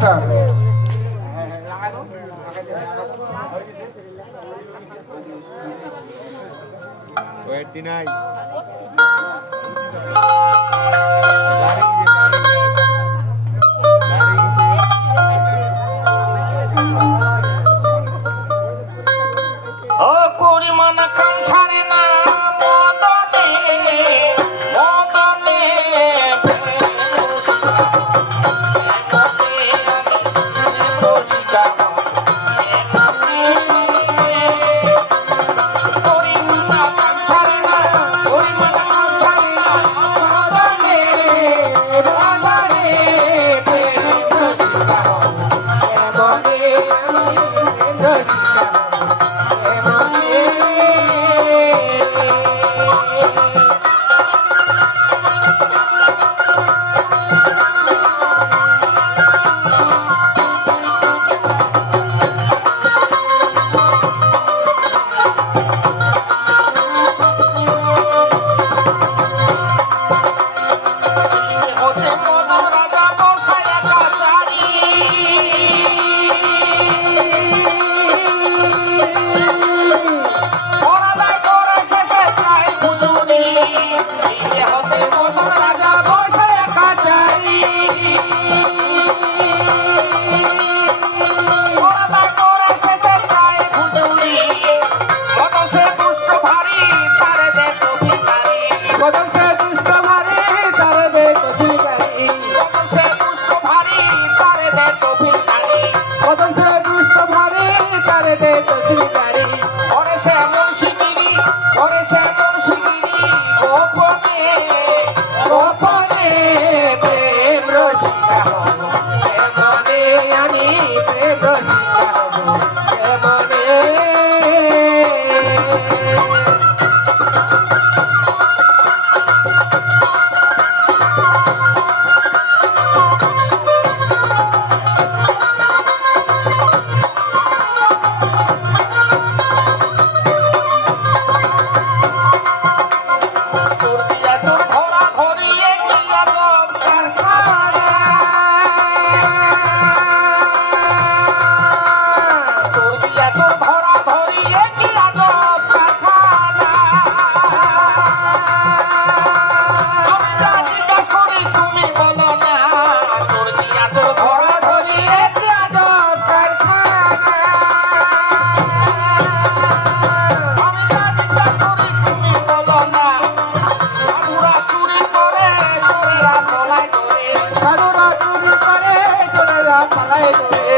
Master কয়েকদিন 哎、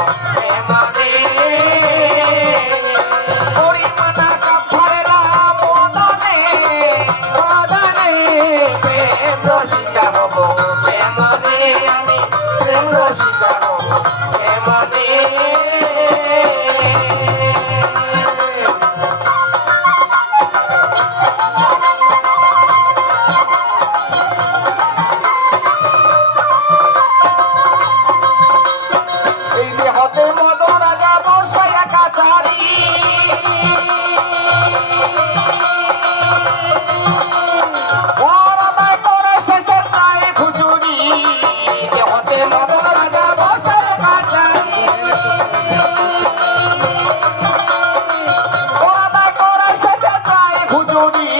don't.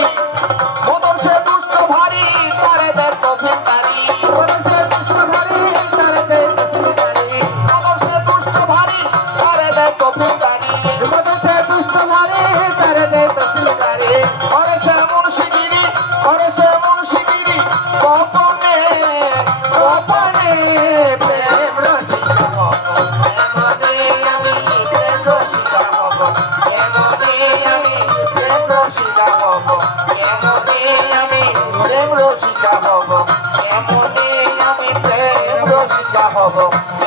Galvão.